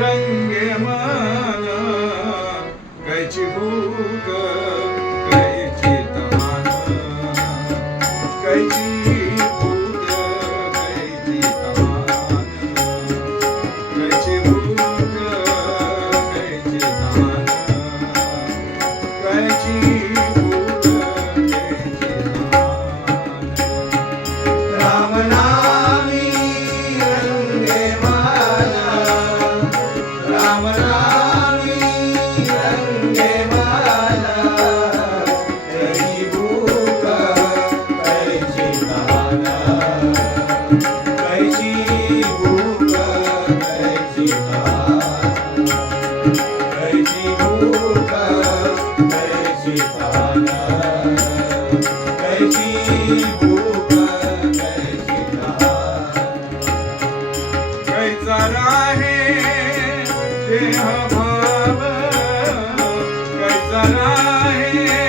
रंगे मन कैची भूक कैचा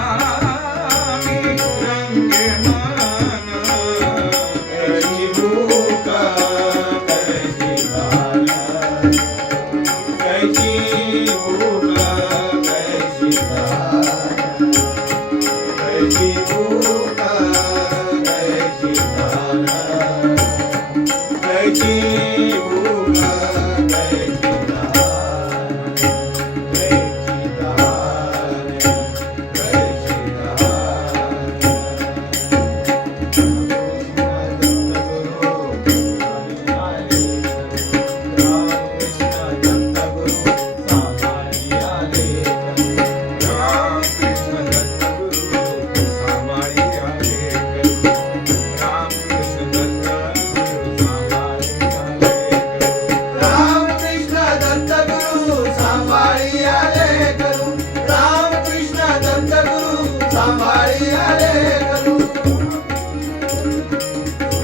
Música